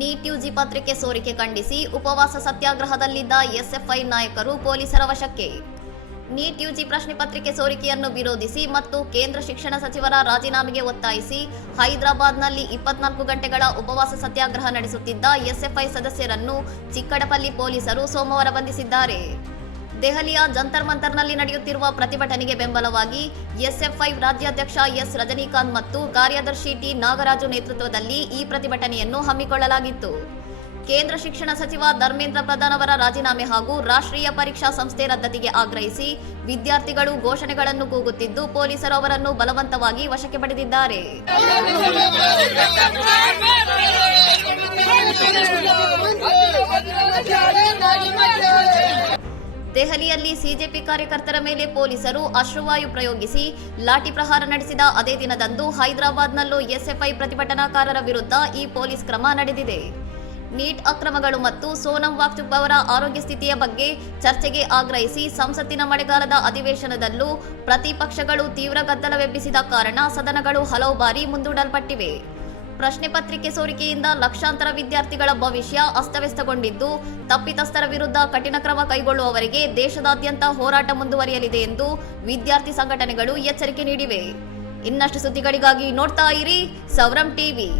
NEET UG ಪತ್ರಿಕೆ ಸೋರಿಕೆ ಖಂಡಿಸಿ ಉಪವಾಸ ಸತ್ಯಾಗ್ರಹದಲ್ಲಿದ್ದ ಎಸ್ಎಫ್ಐ ನಾಯಕರು ಪೊಲೀಸರ ವಶಕ್ಕೆ. ನೀಟ್ ಯುಜಿ ಪ್ರಶ್ನೆ ಪತ್ರಿಕೆ ಸೋರಿಕೆಯನ್ನು ವಿರೋಧಿಸಿ ಮತ್ತು ಕೇಂದ್ರ ಶಿಕ್ಷಣ ಸಚಿವರ ರಾಜೀನಾಮೆಗೆ ಒತ್ತಾಯಿಸಿ ಹೈದರಾಬಾದ್ನಲ್ಲಿ 24 ಗಂಟೆಗಳ ಉಪವಾಸ ಸತ್ಯಾಗ್ರಹ ನಡೆಸುತ್ತಿದ್ದ ಎಸ್ಎಫ್ಐ ಸದಸ್ಯರನ್ನು ಚಿಕ್ಕಡಪಲ್ಲಿ ಪೊಲೀಸರು ಸೋಮವಾರ ಬಂಧಿಸಿದ್ದಾರೆ. ದೆಹಲಿಯ ಜಂತರ್ ಮಂತರ್ನಲ್ಲಿ ನಡೆಯುತ್ತಿರುವ ಪ್ರತಿಭಟನೆಗೆ ಬೆಂಬಲವಾಗಿ ಎಸ್ಎಫ್ಐ ರಾಜ್ಯಾಧ್ಯಕ್ಷ ಎಸ್ ರಜನಿಕಾಂತ್ ಮತ್ತು ಕಾರ್ಯದರ್ಶಿ ಟಿ ನಾಗರಾಜು ನೇತೃತ್ವದಲ್ಲಿ ಈ ಪ್ರತಿಭಟನೆಯನ್ನು ಹಮ್ಮಿಕೊಳ್ಳಲಾಗಿತ್ತು. ಕೇಂದ್ರ ಶಿಕ್ಷಣ ಸಚಿವ ಧರ್ಮೇಂದ್ರ ಪ್ರಧಾನ್ ಅವರ ರಾಜೀನಾಮೆ ಹಾಗೂ ರಾಷ್ಟ್ರೀಯ ಪರೀಕ್ಷಾ ಸಂಸ್ಥೆ ರದ್ದತಿಗೆ ಆಗ್ರಹಿಸಿ ವಿದ್ಯಾರ್ಥಿಗಳು ಘೋಷಣೆಗಳನ್ನು ಕೂಗುತ್ತಿದ್ದು ಪೊಲೀಸರು ಅವರನ್ನು ಬಲವಂತವಾಗಿ ವಶಕ್ಕೆ ಪಡೆದಿದ್ದಾರೆ. ದೆಹಲಿಯಲ್ಲಿ ಸಿಜೆಪಿ ಕಾರ್ಯಕರ್ತರ ಮೇಲೆ ಪೊಲೀಸರು ಅಶ್ರುವಾಯು ಪ್ರಯೋಗಿಸಿ ಲಾಠಿ ಪ್ರಹಾರ ನಡೆಸಿದ ಅದೇ ದಿನದಂದು ಹೈದರಾಬಾದ್ನಲ್ಲೂ ಎಸ್ಎಫ್ಐ ಪ್ರತಿಭಟನಾಕಾರರ ವಿರುದ್ಧ ಈ ಪೊಲೀಸ್ ಕ್ರಮ ನಡೆದಿದೆ. ನೀಟ್ ಅಕ್ರಮಗಳು ಮತ್ತು ಸೋನಂ ವಾಂಗ್ಚುಕ್ ಅವರ ಆರೋಗ್ಯ ಸ್ಥಿತಿಯ ಬಗ್ಗೆ ಚರ್ಚೆಗೆ ಆಗ್ರಹಿಸಿ ಸಂಸತ್ತಿನ ಮಳೆಗಾಲದ ಅಧಿವೇಶನದಲ್ಲೂ ಪ್ರತಿಪಕ್ಷಗಳು ತೀವ್ರ ಗದ್ದಲವೆಬ್ಬಿಸಿದ ಕಾರಣ ಸದನಗಳು ಹಲವು ಬಾರಿ ಮುಂದೂಡಲ್ಪಟ್ಟಿವೆ. ಪ್ರಶ್ನೆ ಪತ್ರಿಕೆ ಸೋರಿಕೆಯಿಂದ ಲಕ್ಷಾಂತರ ವಿದ್ಯಾರ್ಥಿಗಳ ಭವಿಷ್ಯ ಅಸ್ತವ್ಯಸ್ತಗೊಂಡಿದ್ದು ತಪ್ಪಿತಸ್ಥರ ವಿರುದ್ಧ ಕಠಿಣ ಕ್ರಮ ಕೈಗೊಳ್ಳುವವರೆಗೆ ದೇಶದಾದ್ಯಂತ ಹೋರಾಟ ಮುಂದುವರಿಯಲಿದೆ ಎಂದು ವಿದ್ಯಾರ್ಥಿ ಸಂಘಟನೆಗಳು ಎಚ್ಚರಿಕೆ ನೀಡಿವೆ. ಇನ್ನಷ್ಟು ಸುದ್ದಿಗಳಿಗಾಗಿ ನೋಡ್ತಾ ಇರಿ ಸೌರಂ ಟಿವಿ.